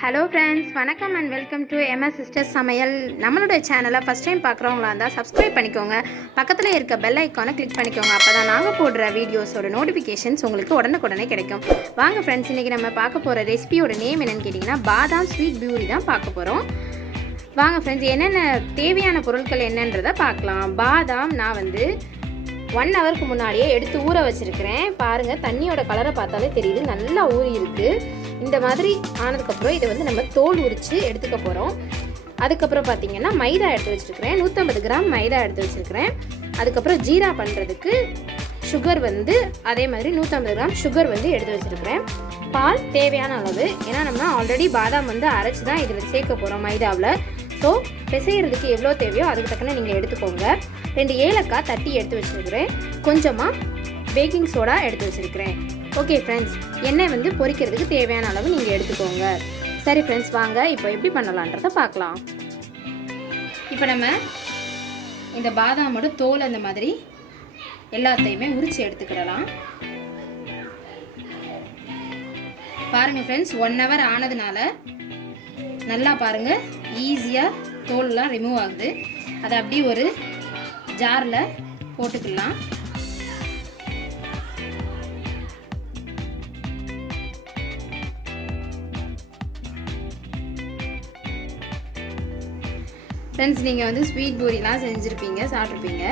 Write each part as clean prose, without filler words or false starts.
Hello friends, வணக்கம் and welcome to MS sisters சமையல். நம்மளோட சேனலை ஃபஸ்ட் டைம் பார்க்குறவங்களா இருந்தால் சப்ஸ்கிரைப் பண்ணிக்கோங்க. பக்கத்தில் இருக்க பெல் ஐக்கானை கிளிக் பண்ணிக்கோங்க. அப்போ தான் நாங்கள் போடுற வீடியோஸோட நோட்டிஃபிகேஷன்ஸ் உங்களுக்கு உடனுக்குடனே கிடைக்கும். வாங்க ஃப்ரெண்ட்ஸ், இன்றைக்கி நம்ம பார்க்க போகிற ரெசிபியோட நேம் என்னென்னு கேட்டிங்கன்னா பாதாம் ஸ்வீட் பியூரி தான் பார்க்க போகிறோம். வாங்க ஃப்ரெண்ட்ஸ், என்னென்ன தேவையான பொருட்கள் என்னன்றதை பார்க்கலாம். பாதாம் நான் 1 ஹவருக்கு முன்னாடியே எடுத்து ஊற வச்சுருக்கிறேன். பாருங்கள், தண்ணியோட கலரை பார்த்தாலே தெரியுது, நல்லா ஊறி இருக்குது. இந்த மாதிரி ஆனதுக்கப்புறம் இதை நம்ம தோல் உரித்து எடுத்துக்க போகிறோம். அதுக்கப்புறம் பார்த்திங்கன்னா மைதா எடுத்து வச்சுருக்கிறேன், 150 கிராம் மைதா எடுத்து வச்சுருக்கிறேன். அதுக்கப்புறம் ஜீரா பண்ணுறதுக்கு சுகர் அதே மாதிரி 150 கிராம் சுகர் எடுத்து வச்சுருக்கிறேன். பால் தேவையான அளவு, ஏன்னா நம்ம ஆல்ரெடி பாதாம் அரைச்சி தான் இதில் சேர்க்க போகிறோம் மைதாவில். ஸோ பிசைகிறதுக்கு எவ்வளோ தேவையோ அதுக்கு தக்கன நீங்கள் எடுத்துக்கோங்க. 2 ஏலக்காய் தட்டி எடுத்து வச்சுருக்கிறேன். கொஞ்சமாக பேக்கிங் சோடா எடுத்து வச்சுருக்கிறேன். ஓகே ஃப்ரெண்ட்ஸ், எண்ணெய் பொரிக்கிறதுக்கு தேவையான அளவு நீங்கள் எடுத்துக்கோங்க. சரி ஃப்ரெண்ட்ஸ், வாங்க இப்போ எப்படி பண்ணலான்றதை பார்க்கலாம். இப்போ நம்ம இந்த பாதாமோட தோல் அந்த மாதிரி எல்லாத்தையுமே உரித்து எடுத்துக்கிடலாம். பாருங்கள் ஃப்ரெண்ட்ஸ், 1 ஹவர் ஆனதுனால நல்லா பாருங்கள், ஈஸியாக தோல்லாம் ரிமூவ் ஆகுது. அதை அப்படியே ஒரு ஜாரில் போட்டுக்கலாம். ஃப்ரெண்ட்ஸ், நீங்கள் ஸ்வீட் பூரிலாம் செஞ்சுருப்பீங்க, சாப்பிட்ருப்பீங்க,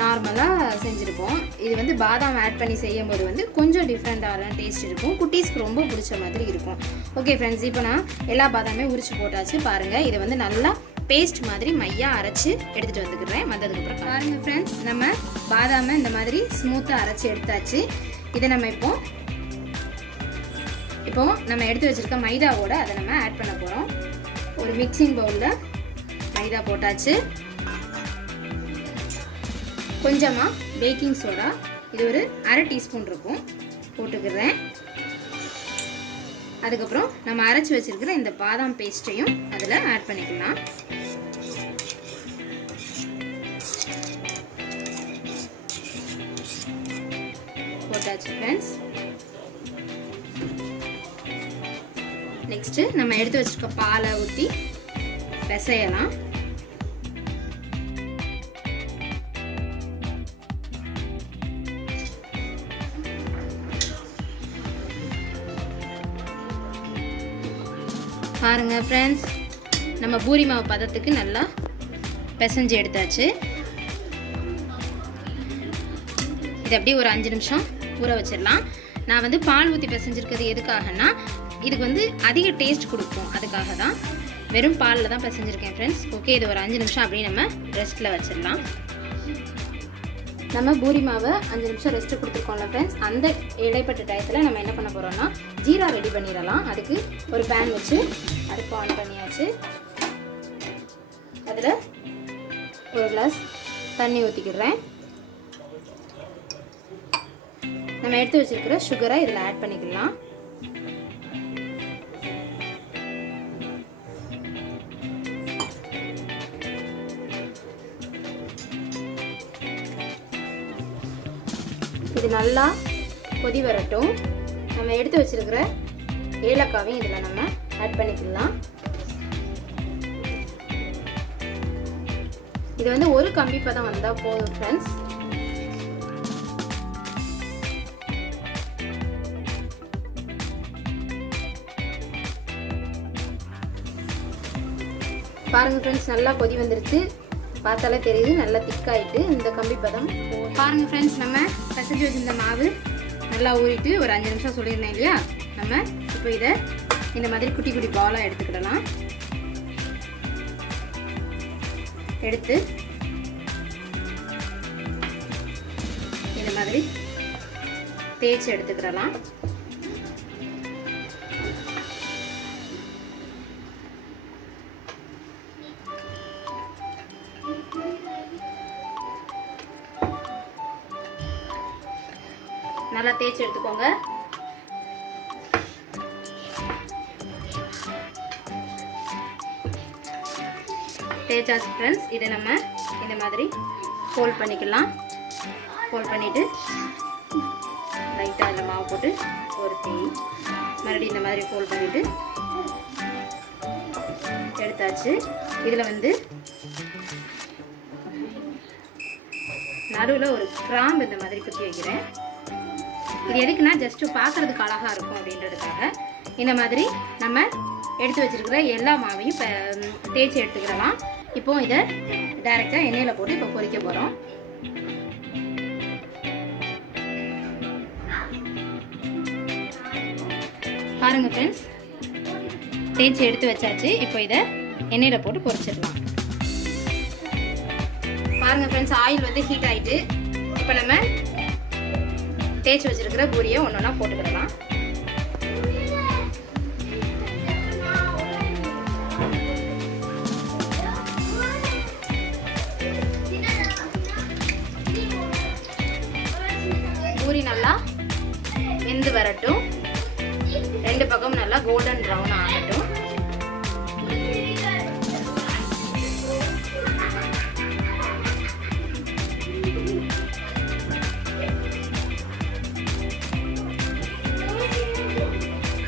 நார்மலாக செஞ்சுருப்போம். இது பாதாம் ஆட் பண்ணி செய்யும்போது கொஞ்சம் டிஃப்ரெண்ட்டான டேஸ்ட் இருக்கும். குட்டீஸ்க்கு ரொம்ப பிடிச்ச மாதிரி இருக்கும். ஓகே ஃப்ரெண்ட்ஸ், இப்போ நான் எல்லா பாதாமே உரிச்சு போட்டாச்சு. பாருங்கள், இதை நல்லா பேஸ்ட் மாதிரி மையாக அரைச்சி எடுத்துகிட்டு வந்துக்கிறேன். வந்ததுக்கப்புறம் பாருங்கள் ஃப்ரெண்ட்ஸ், நம்ம பாதாமை இந்த மாதிரி ஸ்மூத்தாக அரைச்சி எடுத்தாச்சு. இதை நம்ம இப்போ நம்ம எடுத்து வச்சுருக்க மைதாவோட அதை நம்ம ஆட் பண்ண போகிறோம். ஒரு மிக்சிங் பவுலில் மைதா போட்டாச்சு. கொஞ்சமாக பேக்கிங் சோடா, இது ஒரு 1/2 டீஸ்பூன் இருக்கும், போட்டுக்கிறேன். அதுக்கப்புறம் நம்ம அரைச்சி வச்சிருக்கிற இந்த பாதாம் பேஸ்ட்டையும் அதில் ஆட் பண்ணிக்கலாம். போட்டாச்சு ஃப்ரெண்ட்ஸ். நெக்ஸ்ட்டு நம்ம எடுத்து வச்சிருக்க பாலை ஊற்றி பிசையலாம். பாருங்க ஃப்ரெண்ட்ஸ், நம்ம பூரி மாவு பதத்துக்கு நல்லா பிசைஞ்சு எடுத்தாச்சு. இது அப்படியே ஒரு 5 நிமிஷம் ஊற வச்சிடலாம். நான் பால் ஊற்றி பிசைஞ்சிருக்கிறது எதுக்காகனா, இதுக்கு அதிக டேஸ்ட் கொடுக்கும், அதுக்காக தான். வெறும் பாலில் தான் பிசைஞ்சிருக்கேன் ஃப்ரெண்ட்ஸ். ஓகே, இது ஒரு 5 நிமிஷம் அப்படியே நம்ம ரெஸ்ட்டில் வச்சிடலாம். நம்ம பூரி மாவை 5 நிமிஷம் ரெஸ்ட்டு கொடுத்துருக்கோம்ல ஃப்ரெண்ட்ஸ். அந்த இடைப்பட்ட டயத்தில் நம்ம என்ன பண்ண போகிறோம்னா ஜீரா ரெடி பண்ணிடலாம். அதுக்கு ஒரு பேன் வச்சு அடுப்பு ஆன் பண்ணியாச்சு. அதில் ஒரு கிளாஸ் தண்ணி ஊற்றிக்கிறேன். நம்ம எடுத்து வச்சுருக்கிற சுகரை இதில் ஆட் பண்ணிக்கலாம். இது நல்லா கொதி வரட்டும். நம்ம எடுத்து வச்சிருக்கிற ஏலக்காவையும் இதில் நம்ம ஆட் பண்ணிக்கலாம். இது ஒரு கம்பி பதம் வந்தால் போதும் ஃப்ரெண்ட்ஸ். பாருங்கள் ஃப்ரெண்ட்ஸ், நல்லா கொதி வந்துருச்சு. பார்த்தாலே தெரியுது, நல்லா திக்காயிட்டு இந்த கம்பி பதம். பாருங்கள் ஃப்ரெண்ட்ஸ், நம்ம பிசைஞ்சு வச்சிருந்த மாவு நல்லா ஊறிட்டு ஒரு 5 நிமிஷம் சொல்லியிருந்தேன் இல்லையா. நம்ம இப்போ இதை இந்த மாதிரி குட்டி குட்டி பாலாக எடுத்துக்கிடலாம். எடுத்து இந்த மாதிரி தேய்ச்சி எடுத்துக்கிடலாம். நல்லா தேய்ச்சி எடுத்துக்கோங்க. தேய்ச்சாச்சு ஃப்ரெண்ட்ஸ். இதை நம்ம இந்த மாதிரி ஃபோல்ட் பண்ணிக்கலாம். ஃபோல்ட் பண்ணிவிட்டு லைட்டாக அதில் மாவு போட்டு ஒரு தேய் மறுபடியும் இந்த மாதிரி ஃபோல்ட் பண்ணிவிட்டு எடுத்தாச்சு. இதில் வந்து நடுவில் ஒரு கிராம்பு இந்த மாதிரி குத்தி வைக்கிறேன். இது எதுக்குன்னா ஜஸ்ட்டு பார்க்குறதுக்கு அழகாக இருக்கும் அப்படின்றதுக்காக. இந்த மாதிரி நம்ம எடுத்து வச்சுருக்கிற எல்லா மாவையும் தேய்ச்சி எடுத்துக்கிடலாம். இப்போது இதை டைரெக்டாக எண்ணெயில் போட்டு இப்போ பொரிக்க போகிறோம். பாருங்கள் ஃப்ரெண்ட்ஸ், தேய்ச்சி எடுத்து வச்சாச்சு. இப்போ இதை எண்ணெயில் போட்டு பொரிச்சிடலாம். பாருங்கள் ஃப்ரெண்ட்ஸ், ஆயில் வந்து ஹீட் ஆகிட்டு இப்போ நம்ம தேய்ச்சி வச்சுருக்கிற பூரியை ஒன்று ஒன்றா போட்டுக்கிடலாம். பூரி நல்லா வெந்து வரட்டும். ரெண்டு பக்கமும் நல்லா கோல்டன் ப்ரௌன் ஆகட்டும்.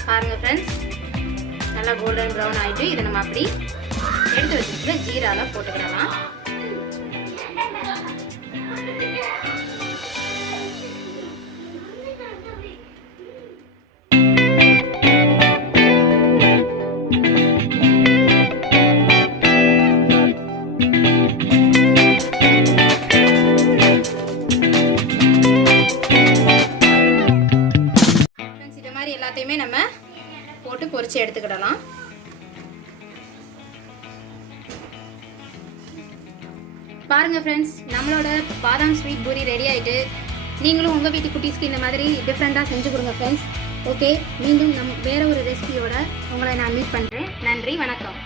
பாருங்க ஃப்ரெண்ட்ஸ், நல்லா கோல்டன் ப்ரௌன் ஆகிட்டு இதை நம்ம அப்படி எடுத்து வச்சுட்டு ஜீரால போட்டுக்கிடலாம். எல்லாத்தையுமே நம்ம போட்டு பொரிச்சு எடுத்துக்கிடலாம். பாருங்க ஃப்ரெண்ட்ஸ், நம்மளோட பாதாம் ஸ்வீட் பூரி ரெடி ஆயிட்டு. நீங்களும் உங்க வீட்டு குட்டீஸ்க்கு இந்த மாதிரி டிஃப்ரெண்டா செஞ்சு கொடுங்க ஃப்ரெண்ட்ஸ். ஓகே, மீண்டும் வேற ஒரு ரெசிபியோட உங்களை நான் மீட் பண்றேன். நன்றி, வணக்கம்.